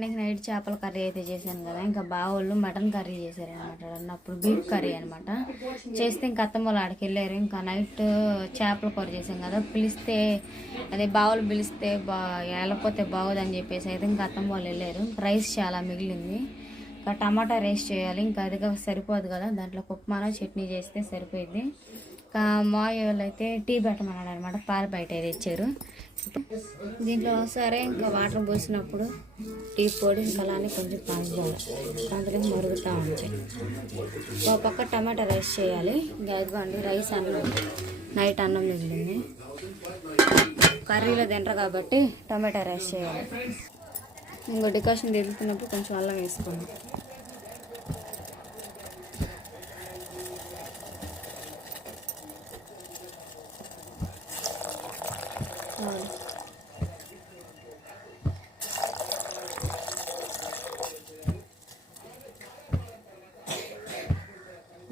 నీకు నైట్ చేపల కర్రీ అయితే చేశాను కదా. ఇంకా బావోళ్ళు మటన్ కర్రీ చేశారు అనమాట అన్నప్పుడు బీఫ్ కర్రీ అనమాట చేస్తే ఇంకా అత్తమ్మ వాళ్ళు ఆడికి వెళ్ళారు. ఇంకా నైట్ చేపల కూర చేశాం కదా. పిలిస్తే అదే బావులు పిలిస్తే బా వెళ్ళకపోతే బాగోదని చెప్పేసి అయితే ఇంకా అత్తమ్మ వాళ్ళు వెళ్ళారు. రైస్ చాలా మిగిలింది. ఇంకా టమాటా రైస్ చేయాలి. ఇంకా అదిగా సరిపోదు కదా. దాంట్లో ఉప్మానో చట్నీ చేస్తే సరిపోయింది ఇంకా మా వాళ్ళు అయితే టీ పెట్టమన్నాడు అనమాట పాలు బయట తెచ్చారు. ఇచ్చారు దీంట్లో సరే ఇంకా వాటర్ పోసినప్పుడు టీ పొడి అలానే కొంచెం పంచదార పంచదార మరుగుతూ ఉంటాయి. ఒక పక్క టమాటా రైస్ చేయాలి. ఇంకా ఇదిగోండి రైస్ అన్నం నైట్ అన్నం మిగిలింది. కర్రీలో తింటారు కాబట్టి టమాటా రైస్ చేయాలి. ఇంకో డికాషన్ తిరుగుతున్నప్పుడు కొంచెం అల్లం వేసుకోండి చాలు.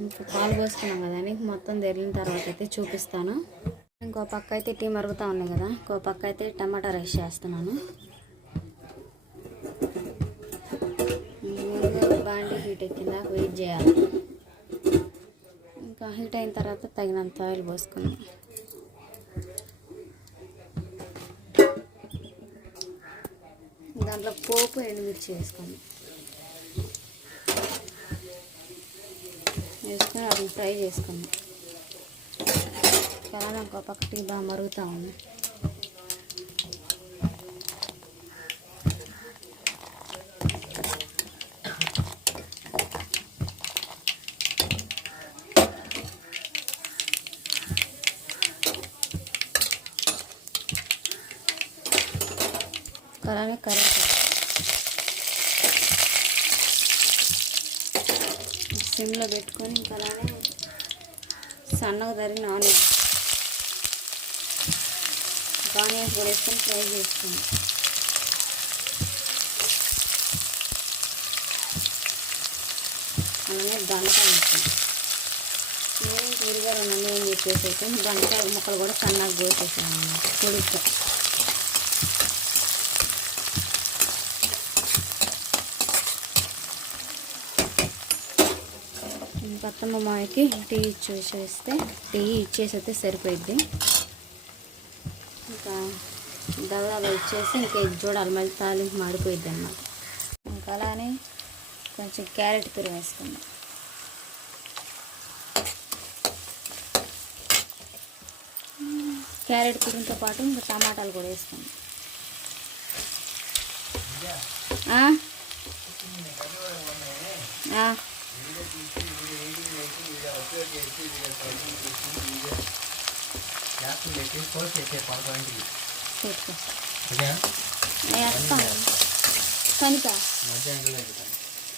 ఇంకా పాలు పోసుకున్నాం కదా నీకు మొత్తం తెరిలిన తర్వాత అయితే చూపిస్తాను. ఇంకో పక్క అయితే టీ మరుగుతూ ఉన్నాయి కదా. ఇంకో పక్క అయితే టమాటా రైస్ చేస్తున్నాను. బాండి హీట్ ఎక్కిందాక వెయిట్ చేయాలి. ఇంకా హీట్ అయిన తర్వాత తగినంత ఆయిల్ పోసుకున్నాం. దాంట్లో పోపు ఎండుమిర్చి వేసుకున్నాం. వేసుకొని అది ఫ్రై చేసుకోండి చాలా ఇంకో పక్క టీ బాగా మరుగుతూ ఉంది. అలానే కరెంట్ సిమ్లో పెట్టుకొని ఇంకా అలానే సన్నగా తరిగిన ఆనియన్స్ ఆనియన్స్ కూడా వేసుకొని ఫ్రై చేసుకుంది. అలానే బండకాయ వేసుకుంది. నేను విడిగా రెండు ఏం చెప్పేసి అయితే బండకాయ ముక్కలు కూడా సన్నగా కోసేసాను అన్నమాట పొడిగా అత్తమ్మ మాయకి టీ ఇచ్చేసేస్తే టీ ఇచ్చేసి అయితే సరిపోయిద్ది. ఇంకా దవదాగా ఇచ్చేసి ఇంకా ఇది చూడాలి మళ్ళీ తాలింపు మాడిపోయిద్ది అన్నమాట ఇంకా అలానే కొంచెం క్యారెట్ తురుము వేసుకుందాం. క్యారెట్ తురుముతో పాటు ఇంకా టమాటాలు కూడా వేసుకుందాం. ఆ?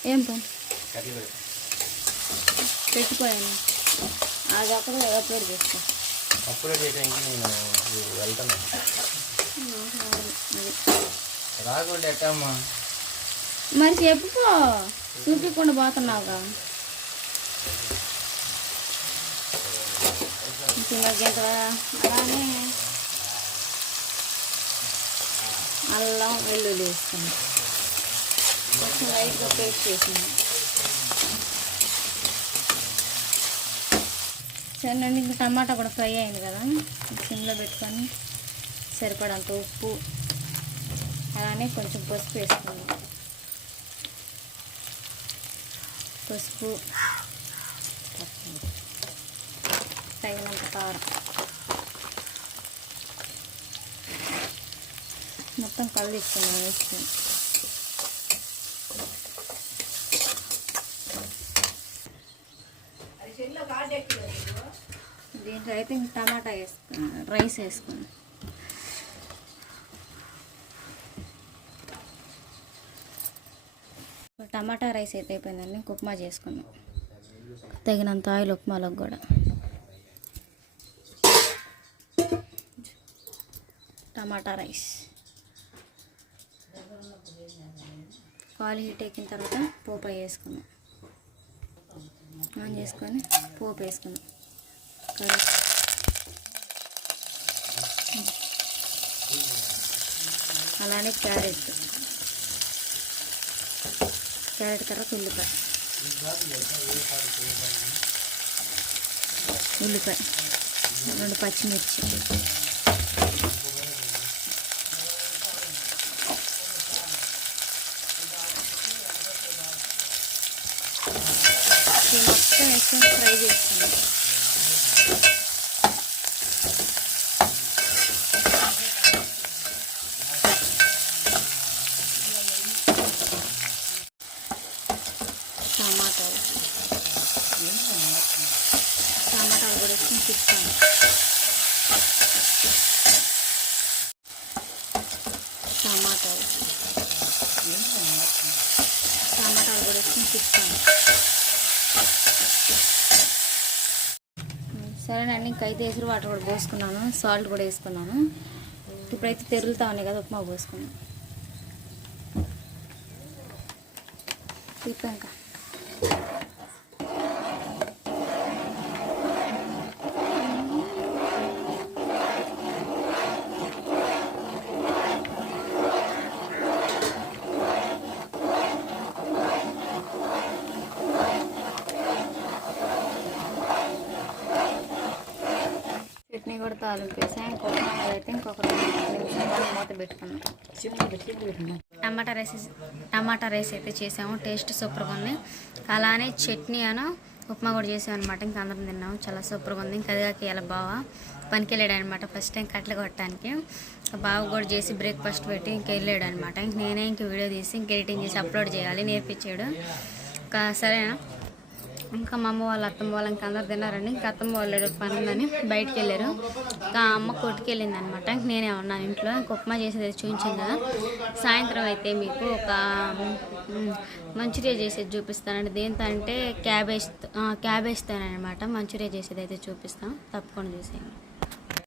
ఏం పని? పెట్టిపోయాను. అది అక్కడ అప్లోడ్ చేసుకో అప్పుడే చేయడానికి నేను వెళ్తాను. అది రాకుండా ఎట్టమ్మా మరి చెప్పుకో చూపించకుండా పోతున్నావుగా. ఇంకా అలానే అల్లం వెల్లుల్లి వేసుకున్నాం. కొంచెం లైట్గా పేస్ట్ చేసింది సరే ఇంకా టమాటా కూడా ఫ్రై అయింది కదా. సిమ్లో పెట్టుకొని సరిపడంత ఉప్పు అలానే కొంచెం పసుపు వేసుకుందాం పసుపు తగినంత కారం. మొత్తం కలిస్తున్నాం వేసుకుని దీంట్లో అయితే ఇంక టమాటా వేసుకున్నాను రైస్ వేసుకున్నాను టమాటా రైస్ అయితే అయిపోయిందండి ఉప్మా చేసుకుందాం. తగినంత ఆయిల్ ఉప్మాలకు కూడా. టమాటా రైస్. ఆయిల్ హీట్ ఎక్కిన తర్వాత పోపు వేసుకుందాం. ఆన్ చేసుకొని పోపు వేసుకుందాం. అలానే క్యారెట్. క్యారెట్ తర్వాత ఉల్లిపాయ. ఉల్లిపాయ. రెండు పచ్చిమిర్చి. ఇది మొత్తం వేసుకొని ఫ్రై చేసుకుందాం టమాటాలు టమాటాలు కూడా వేసుకొని తిప్పాను టమాటాలు టమాటాలు కూడా వేసుకొని తిప్పాను సరేనండి ఇంకైతే ఎసురు వాటర్ కూడా పోసుకున్నాను సాల్ట్ కూడా వేసుకున్నాను. ఇప్పుడైతే తెరులుతా ఉన్నాయి కదా ఉప్మా పోసుకున్నాను. తిప్పాక చట్నీ కూడా తాలింపు వేసాం ఇంకొక అయితే ఇంకొక మూత పెట్టుకున్నాం టమాటా రైస్ టమాటా రైస్ అయితే చేసాము. టేస్ట్ సూపర్గా ఉంది. అలానే చట్నీ అను ఉప్మా కూడా చేసాం అనమాట ఇంకా అందరం తిన్నాము. చాలా సూపర్గా ఉంది. ఇంకా అదిగాక ఇలా బావ పనికి వెళ్ళాడు అనమాట ఫస్ట్ టైం కట్టలు కొట్టడానికి. బావ కూడా చేసి బ్రేక్ఫాస్ట్ పెట్టి ఇంక వెళ్ళాడు అనమాట ఇంక నేనే ఇంక వీడియో తీసి ఇంక ఎడిటింగ్ చేసి అప్లోడ్ చేయాలి. నేర్పించాడు. ఇంకా సరేనా? ఇంకా మా అమ్మ వాళ్ళ అత్తమ్మ వాళ్ళు ఇంకా అందరు తిన్నారండి. ఇంకా అత్తమ్మ వాళ్ళు పని ఉందని బయటకు వెళ్ళారు. ఇంకా అమ్మ కొట్టుకెళ్ళింది అనమాట ఇంక నేనే ఉన్నాను ఇంట్లో. ఇంక ఉప్మా చేసేది చూపించింది కదా. సాయంత్రం అయితే మీకు ఒక మంచూరియా చేసేది చూపిస్తానండి. దేంతో అంటే క్యాబేజ్ క్యాబేజ్తోనమాట మంచూరియా చేసేది అయితే చూపిస్తాం. తప్పకుండా చూసేయండి.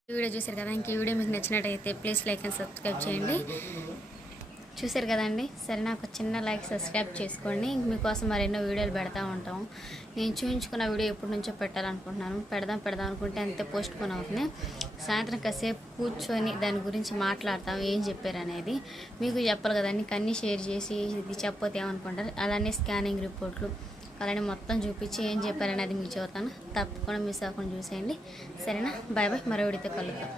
ఈ వీడియో చూసారు కదా ఇంక ఈ వీడియో మీకు నచ్చినట్టయితే ప్లీజ్ లైక్ అండ్ సబ్స్క్రైబ్ చేయండి. చూసారు కదండి? సరే నాకు ఒక చిన్న లైక్ సబ్స్క్రైబ్ చేసుకోండి. ఇంక మీకోసం మరెన్నో వీడియోలు పెడతా ఉంటాం. నేను చూపించుకున్న వీడియో ఎప్పటి నుంచో పెట్టాలనుకుంటున్నాను. పెడదాం పెడదాం అనుకుంటే అంతే పోస్ట్ పోన్ అవుతుంది. సాయంత్రం కాసేపు కూర్చొని దాని గురించి మాట్లాడతాం ఏం చెప్పారు అనేది. మీకు చెప్పాలి కదండి కన్నీ షేర్ చేసి ఇది చెప్పతే ఏమనుకుంటారు? అలానే స్కానింగ్ రిపోర్ట్లు అలానే మొత్తం చూపించి ఏం చెప్పారనేది మీకు చూస్తాను తప్పకుండా మిస్ అవ్వకుండా చూసేయండి. సరేనా? బాయ్ బాయ్ మరో విడితే కలుగుతాం